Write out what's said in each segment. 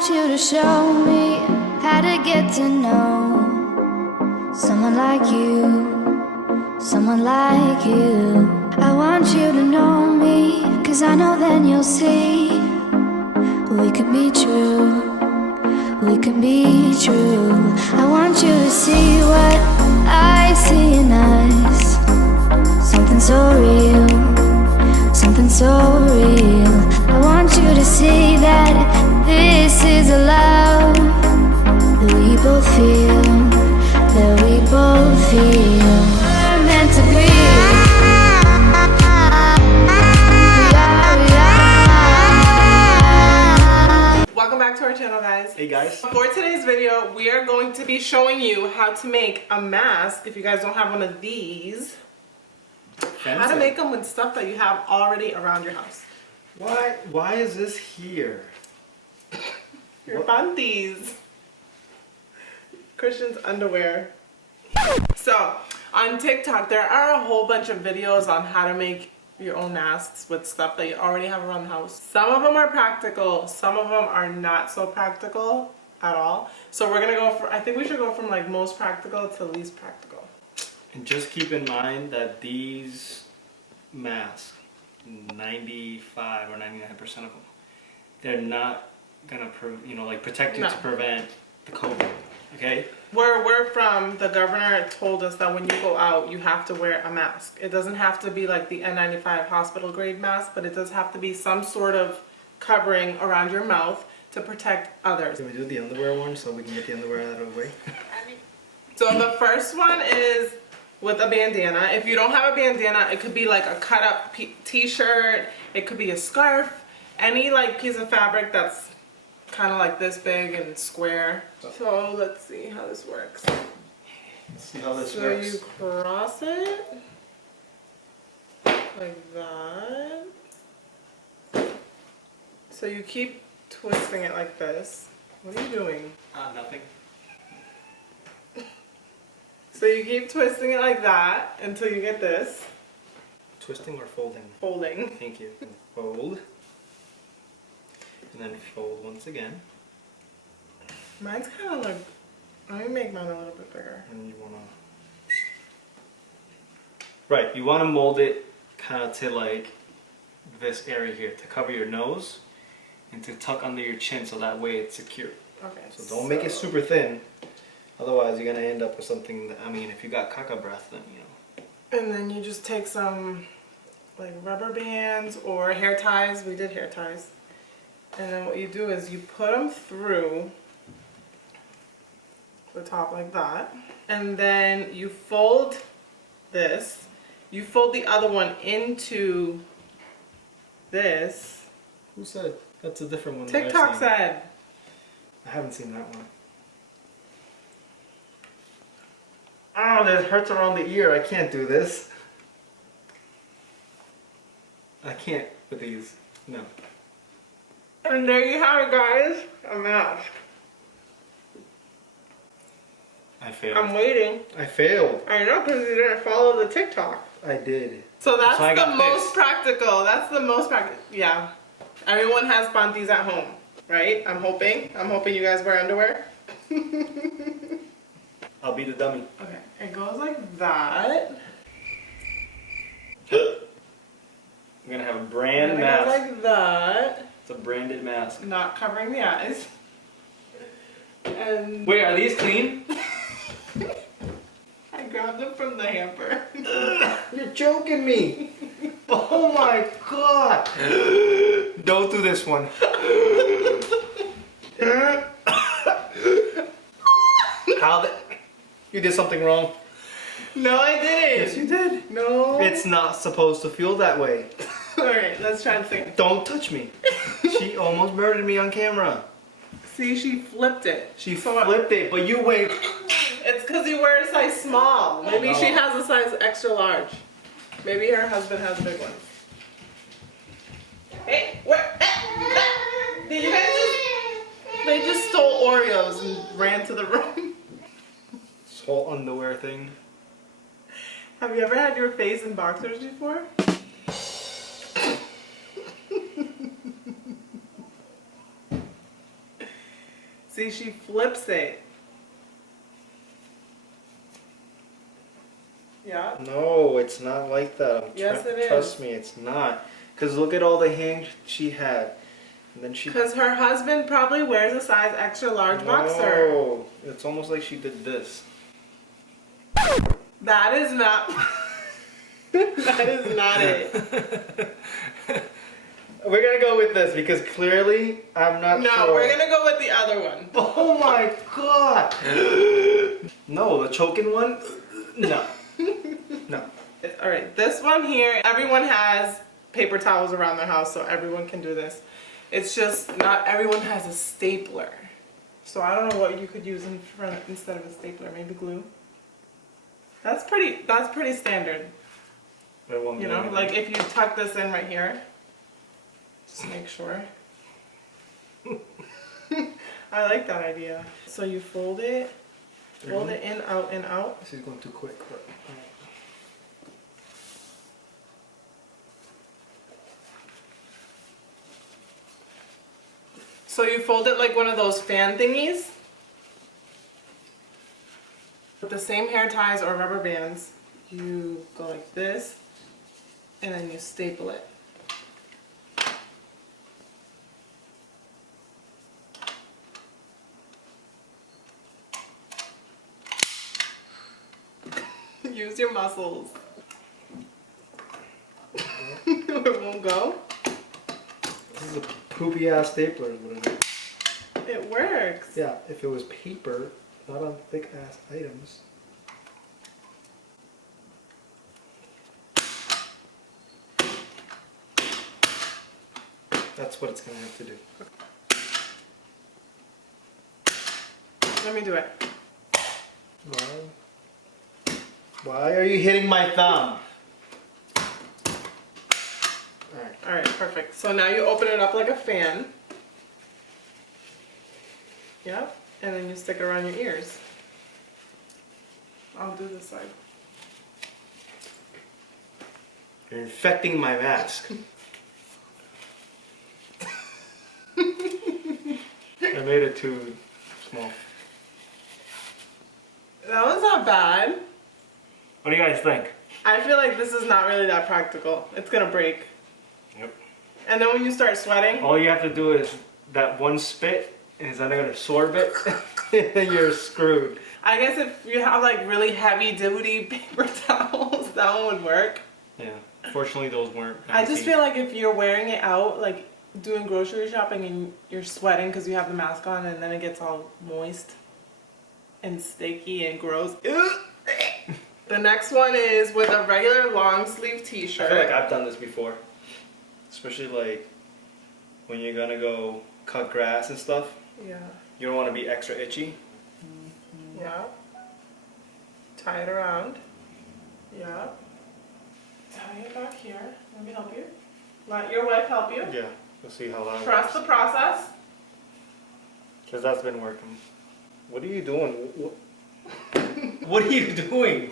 want you to show me how to get to know someone like you, someone like you. I want you to know me, 'cause I know then you'll see we could be true, we can be true. I want you to see what I see in us, something so real, something so real. I want you to see that this is a love that we both feel, that we both feel. We're meant to be. Welcome back to our channel, guys. Hey guys. For today's video, we are going to be showing you how to make a mask. If you guys don't have one of these, how to make them with stuff that you have already around your house. Why is this here? Your panties. Christian's underwear. So, on TikTok, there are a whole bunch of videos on how to make your own masks with stuff that you already have around the house. Some of them are practical, some of them are not so practical at all. So we're gonna go for, I think we should go from like most practical to least practical. And just keep in mind that these masks, 95 or 99% of them, they're not gonna protect you to prevent the COVID. Okay? Where we're from, the governor told us that when you go out, you have to wear a mask. It doesn't have to be like the N95 hospital grade mask, but it does have to be some sort of covering around your mouth to protect others. Can we do the underwear one so we can get the underwear out of the way? So the first one is with a bandana. If you don't have a bandana, it could be like a cut up t-shirt, it could be a scarf, any like piece of fabric that's kind of like this big and square. So let's see how this works. Let's see how this so works. You cross it like that. So you keep twisting it like this. What are you doing? Nothing. So you keep twisting it like that until you get this. Twisting or folding? Folding. Thank you. Fold. And then fold once again. Mine's kind of like, let me make mine a little bit bigger. And you wanna... Right, you wanna mold it kind of to like this area here, to cover your nose and to tuck under your chin so that way it's secure. Okay. So don't make it super thin, otherwise you're gonna end up with something that, I mean, if you got caca breath, then you know. And then you just take some like rubber bands or hair ties. We did hair ties. And then what you do is you put them through the top like that. And then you fold this. You fold the other one into this. Who said it? That's a different one. TikTok said. I haven't seen that one. Oh, that hurts around the ear. I can't do this. I can't with these. No. And there you have it, guys. A mask. I failed. I'm waiting. I failed. I know, because you didn't follow the TikTok. I did. So that's So I the got most this. practical. That's the most practical. Yeah. Everyone has panties at home, right? I'm hoping. I'm hoping you guys wear underwear. I'll be the dummy. Okay. It goes like that. I'm gonna have a brand And it mask. goes like that. It's a branded mask. Not covering the eyes. And Wait, are these clean? I grabbed them from the hamper. You're joking me. Oh my god. Don't do this one. How the... You did something wrong. No, I didn't. Yes, you did. No. It's not supposed to feel that way. Alright, let's try this again. Don't touch me. She almost murdered me on camera. See, she flipped it. She flipped it, but you went... It's because you wear a size small. Maybe No. she has a size extra large. Maybe her husband has a big one. Hey, where? Did you guys just... They just stole Oreos and ran to the room. This whole underwear thing. Have you ever had your face in boxers before? See, she flips it. Yeah. No, it's not like that. Yes, it is. Trust me, it's not. Because look at all the hands she had. And then she... Because her husband probably wears a size extra large boxer. No, it's almost like she did this. That is not... that is not it. We're gonna go with this because clearly I'm not sure. No, we're gonna go with the other one. Oh my god! No, the choking one? No. No. Alright, this one here, everyone has paper towels around their house, so everyone can do this. It's just not everyone has a stapler. So I don't know what you could use in front instead of a stapler. Maybe glue. That's pretty standard. You know, like if you tuck this in right here, just make sure. I like that idea. So you fold it in, out, in, out. This is going too quick. But... So you fold it like one of those fan thingies. With the same hair ties or rubber bands, you go like this, and then you staple it. Use your muscles. It won't go? This is a poopy ass stapler. Is what it is. It works. Yeah, if it was paper, not on thick ass items. That's what it's gonna have to do. Let me do it. Why are you hitting my thumb? Alright, perfect. So now you open it up like a fan. Yep. And then you stick it around your ears. I'll do this side. You're infecting my mask. I made it too small. That was not bad. What do you guys think? I feel like this is not really that practical. It's gonna break. Yep. And then when you start sweating, All you have to do is that one spit, and it's not gonna absorb it, and you're screwed. I guess if you have like really heavy duty paper towels, that one would work. Yeah. Fortunately, those weren't. I just feel like if you're wearing it out, like doing grocery shopping and you're sweating because you have the mask on and then it gets all moist and sticky and gross. The next one is with a regular long sleeve t-shirt. I feel like I've done this before. Especially like when you're gonna go cut grass and stuff. Yeah. You don't want to be extra itchy. Yeah. Tie it around. Yeah. Tie it back here. Let me help you. Let your wife help you. Yeah. We'll see how long. Trust the process. Because that's been working. What are you doing? What are you doing?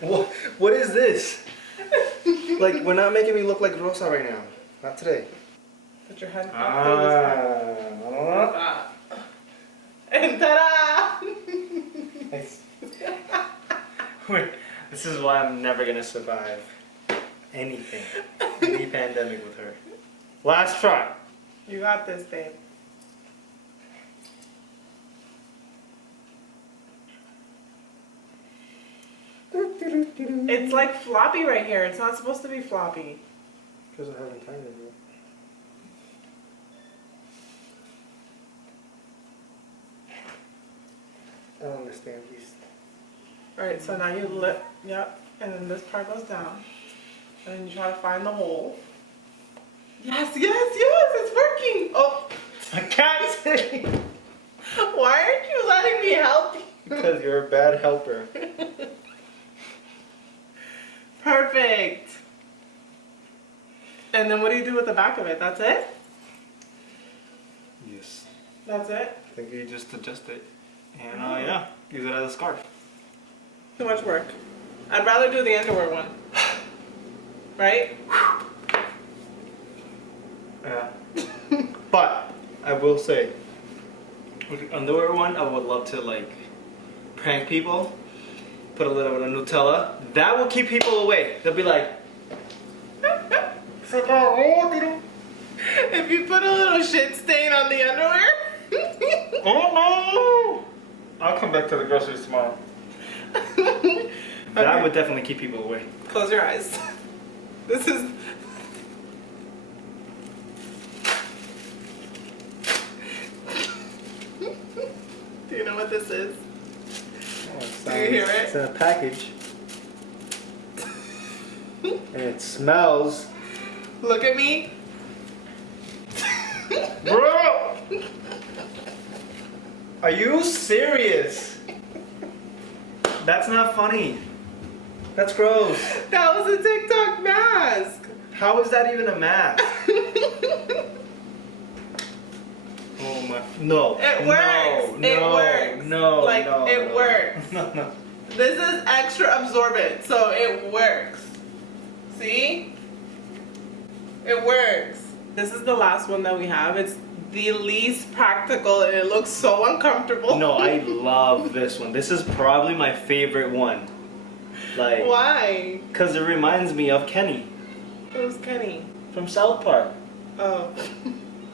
What is this? Like, we're not making me look like Rosa right now. Not today. Put your head up. And ta-da! Nice. Wait, this is why I'm never gonna survive anything. Any pandemic with her. Last try. You got this, babe. It's like floppy right here. It's not supposed to be floppy. Because I haven't timed it yet. I don't understand these. Alright, so now you lift, yep, and then this part goes down. And then you try to find the hole. Yes, it's working! Oh, I can't see! why aren't you letting me help you? Because you're a bad helper. Perfect! And then what do you do with the back of it? That's it? Yes. That's it? I think you just adjust it. And yeah, use it as a scarf. Too much work. I'd rather do the underwear one. Right? Yeah. But I will say, With the underwear one, I would love to like prank people. Put a little bit of Nutella. That will keep people away. They'll be like, if you put a little shit stain on the underwear. oh no! I'll come back to the groceries tomorrow. That would definitely keep people away. Close your eyes. This is. Do you know what this is? Do you hear it? It's in a package. And it smells. Look at me. Bro! Are you serious? That's not funny. That's gross. That was a TikTok mask. How is that even a mask? Oh my. No. It works. No, It no, works. No. Like, no, it no. works. No. This is extra absorbent, so it works. See? It works. This is the last one that we have. It's the least practical and it looks so uncomfortable. No, I love this one. This is probably my favorite one. Like, why? because it reminds me of Kenny Who's Kenny? from South Park. Oh.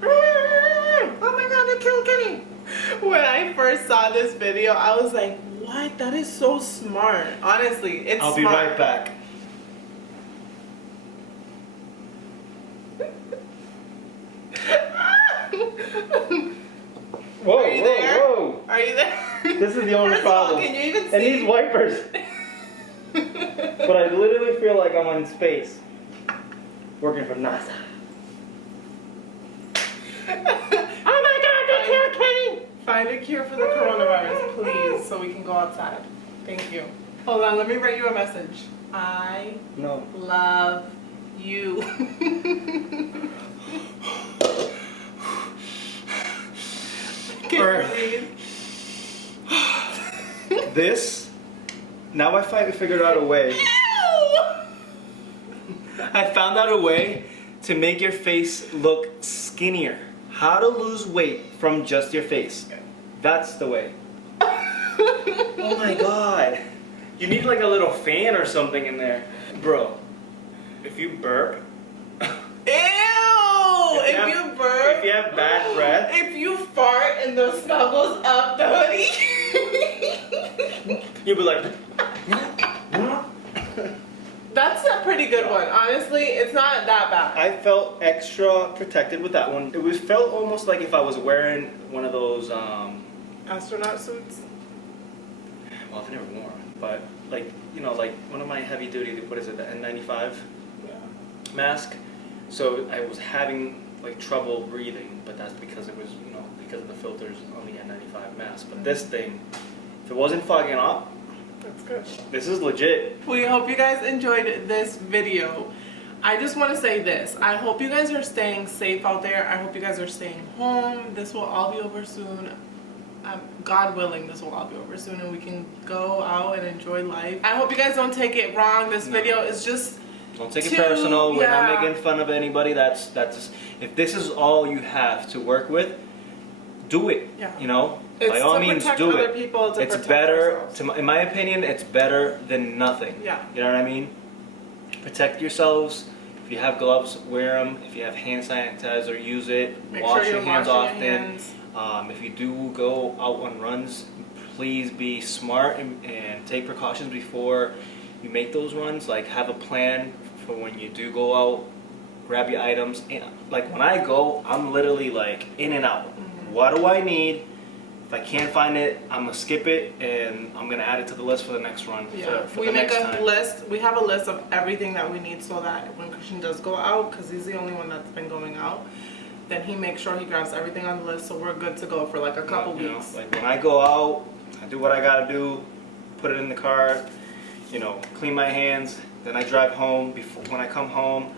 Oh my god, they killed Kenny. When I first saw this video, I was like, what? That is so smart. Honestly, it's I'll be smart. right back. Whoa, Are you there? whoa. Are you there? This is the only First of all, problem. can you even And see? these wipers. But I literally feel like I'm in space. Working for NASA. Oh my god, they killed Kenny! Find a cure for the coronavirus, please, so we can go outside. Thank you. Hold on, let me write you a message. I No. love you. Can you breathe? This, now I figured out a way. I found out a way to make your face look skinnier. How to lose weight from just your face. That's the way. Oh my god. You need like a little fan or something in there. Bro, if you burp. Ew! If you burp. If you have bad breath. If you fart and the smell goes up the hoodie. You'll be like. That's a pretty good one. Honestly, it's not that bad. I felt extra protected with that one. It felt almost like if I was wearing one of those, Astronaut suits? well, I've never worn, but like, you know, like one of my heavy duty, what is it, the N95 Yeah. mask. So I was having like trouble breathing, but that's because it was, you know, because of the filters on the N95 mask. But this thing, if it wasn't fogging up, That's good. this is legit. We hope you guys enjoyed this video. I just want to say this. I hope you guys are staying safe out there. I hope you guys are staying home. This will all be over soon. God willing, this will all be over soon and we can go out and enjoy life. I hope you guys don't take it wrong. This video is just... Don't take it personal. We're yeah. not making fun of anybody. That's just, if this is all you have to work with, do it. Yeah. You know, It's by all to means, protect do other it. people, to It's protect better. ourselves. In my opinion, it's better than nothing. Yeah. You know what I mean? Protect yourselves. If you have gloves, wear them. If you have hand sanitizer, use it. Make Wash sure your you're hands washing your often. hands. If you do go out on runs, please be smart and take precautions before you make those runs. Like, have a plan for when you do go out, grab your items. And like when I go, I'm literally like in and out. What do I need? If I can't find it, I'm gonna skip it and I'm gonna add it to the list for the next run. Yeah, for we the make next a time. list. We have a list of everything that we need so that when Christian does go out, because he's the only one that's been going out, then he makes sure he grabs everything on the list so we're good to go for like a couple You know, weeks. like when I go out, I do what I gotta do, put it in the car, you know, clean my hands, then I drive home. Before, when I come home,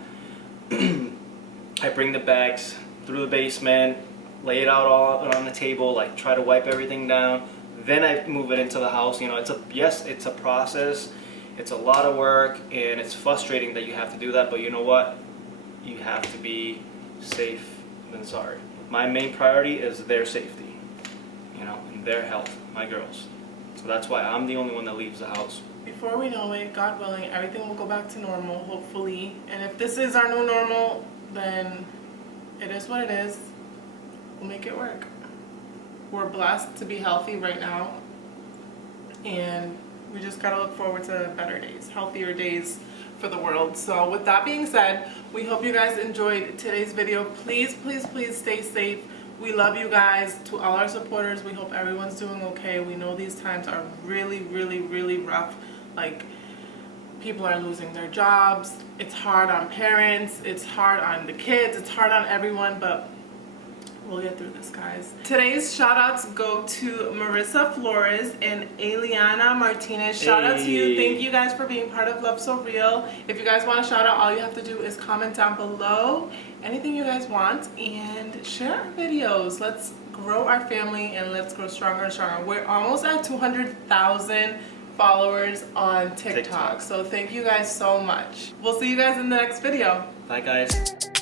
I bring the bags through the basement, lay it out all on the table, like try to wipe everything down. Then I move it into the house. You know, it's a process. It's a lot of work and it's frustrating that you have to do that, but you know what? You have to be safe than sorry. My main priority is their safety. You you know, and their health, my girls. So that's why I'm the only one that leaves the house. Before we know it, God willing, everything will go back to normal, hopefully. And if this is our new normal, then it is what it is. We'll make it work. We're blessed to be healthy right now. And we just gotta look forward to better days, healthier days for the world. So with that being said, we hope you guys enjoyed today's video. Please, please, please stay safe. We love you guys. To all our supporters, we hope everyone's doing okay. We know these times are really, really, really rough. Like, people are losing their jobs. It's hard on parents. It's hard on the kids. It's hard on everyone, but we'll get through this, guys. Today's shout outs go to Marissa Flores and Eliana Martinez. Shout out to you. Thank you guys for being part of Love So Real. If you guys want a shout out, all you have to do is comment down below anything you guys want and share our videos. Let's grow our family and let's grow stronger and stronger. We're almost at 200,000 followers on TikTok. So thank you guys so much. We'll see you guys in the next video. Bye, guys.